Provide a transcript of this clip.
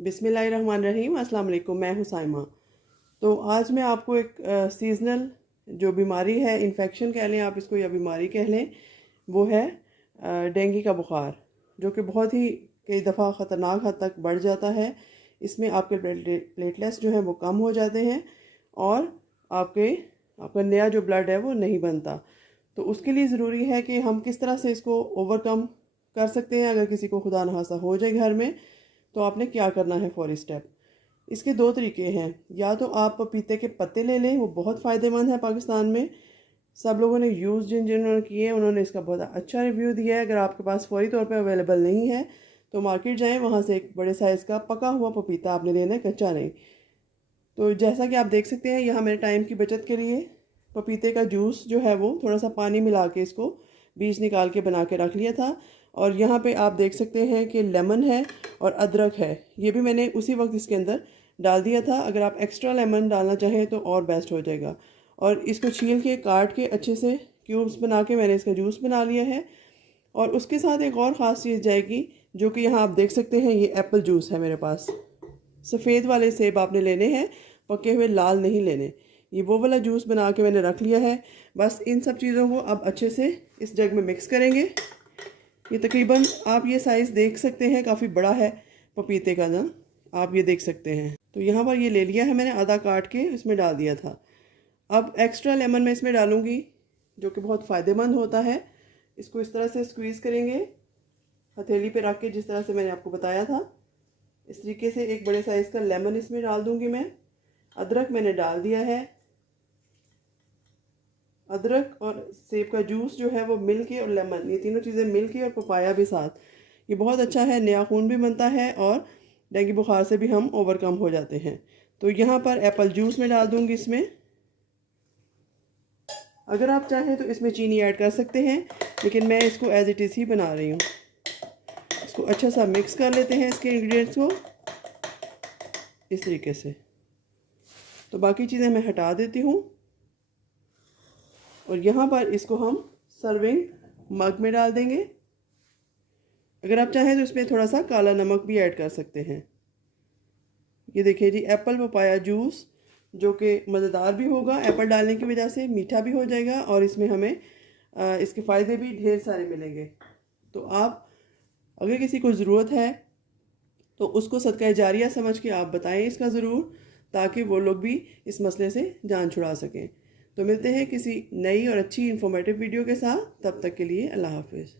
बिस्मिल्लाहिर्रहमानिर्रहीम। अस्सलाम वालेकुम। मैं हूं साइमा। तो आज मैं आपको एक सीज़नल जो बीमारी है, इन्फेक्शन कह लें आप इसको या बीमारी कह लें, वो है डेंगू का बुखार, जो कि बहुत ही कई दफ़ा ख़तरनाक हद तक बढ़ जाता है। इसमें आपके प्लेटलेट्स जो हैं वो कम हो जाते हैं और आपका नया जो ब्लड है वो नहीं बनता। तो उसके लिए ज़रूरी है कि हम किस तरह से इसको ओवरकम कर सकते हैं। अगर किसी को खुदा न खास्ता हो जाए घर में, तो आपने क्या करना है फौरी स्टेप। इसके दो तरीके हैं। या तो आप पपीते के पत्ते ले लें, वो बहुत फ़ायदेमंद है। पाकिस्तान में सब लोगों ने यूज़ जिन्होंने किए हैं उन्होंने इसका बहुत अच्छा रिव्यू दिया है। अगर आपके पास फौरी तौर पे अवेलेबल नहीं है तो मार्केट जाएं, वहाँ से एक बड़े साइज़ का पका हुआ पपीता आपने लेना है, कच्चा नहीं। तो जैसा कि आप देख सकते हैं, यहाँ मेरे टाइम की बचत के लिए पपीते का जूस जो है वो थोड़ा सा पानी मिला के इसको बीज निकाल के बना के रख लिया था। और यहाँ पे आप देख सकते हैं कि लेमन है और अदरक है, ये भी मैंने उसी वक्त इसके अंदर डाल दिया था। अगर आप एक्स्ट्रा लेमन डालना चाहें तो और बेस्ट हो जाएगा। और इसको छील के काट के अच्छे से क्यूब्स बना के मैंने इसका जूस बना लिया है। और उसके साथ एक और ख़ास चीज़ जाएगी, जो कि यहाँ आप देख सकते हैं, ये एप्पल जूस है मेरे पास। सफ़ेद वाले सेब आपने लेने हैं, पके हुए लाल नहीं लेने। ये वो वाला जूस बना के मैंने रख लिया है। बस इन सब चीज़ों को अब अच्छे से इस जग में मिक्स करेंगे। ये तकरीबन आप ये साइज़ देख सकते हैं, काफ़ी बड़ा है पपीते का ना, आप ये देख सकते हैं। तो यहाँ पर ये ले लिया है मैंने, आधा काट के इसमें डाल दिया था। अब एक्स्ट्रा लेमन मैं इसमें डालूँगी, जो कि बहुत फ़ायदेमंद होता है। इसको इस तरह से स्क्वीज़ करेंगे हथेली पे रख के, जिस तरह से मैंने आपको बताया था। इस तरीके से एक बड़े साइज़ का लेमन इसमें डाल दूँगी मैं। अदरक मैंने डाल दिया है। अदरक और सेब का जूस जो है वो मिल के, और लेमन, ये तीनों चीज़ें मिल के, और पपाया भी साथ, ये बहुत अच्छा है। नया खून भी बनता है और डेंगू बुखार से भी हम ओवरकम हो जाते हैं। तो यहाँ पर एप्पल जूस में डाल दूँगी इसमें। अगर आप चाहें तो इसमें चीनी ऐड कर सकते हैं, लेकिन मैं इसको एज इट इज़ ही बना रही हूँ। इसको अच्छा सा मिक्स कर लेते हैं, इसके इंग्रेडिएंट्स को इस तरीके से। तो बाकी चीज़ें मैं हटा देती हूँ और यहाँ पर इसको हम सर्विंग मग में डाल देंगे। अगर आप चाहें तो इसमें थोड़ा सा काला नमक भी ऐड कर सकते हैं। ये देखिए जी, एप्पल पपाया जूस, जो कि मज़ेदार भी होगा, एप्पल डालने की वजह से मीठा भी हो जाएगा और इसमें हमें इसके फ़ायदे भी ढेर सारे मिलेंगे। तो आप अगर किसी को ज़रूरत है तो उसको सदका जारिया समझ के आप बताएं इसका ज़रूर, ताकि वो लोग भी इस मसले से जान छुड़ा सकें। तो मिलते हैं किसी नई और अच्छी इन्फॉर्मेटिव वीडियो के साथ। तब तक के लिए अल्लाह हाफ़िज़।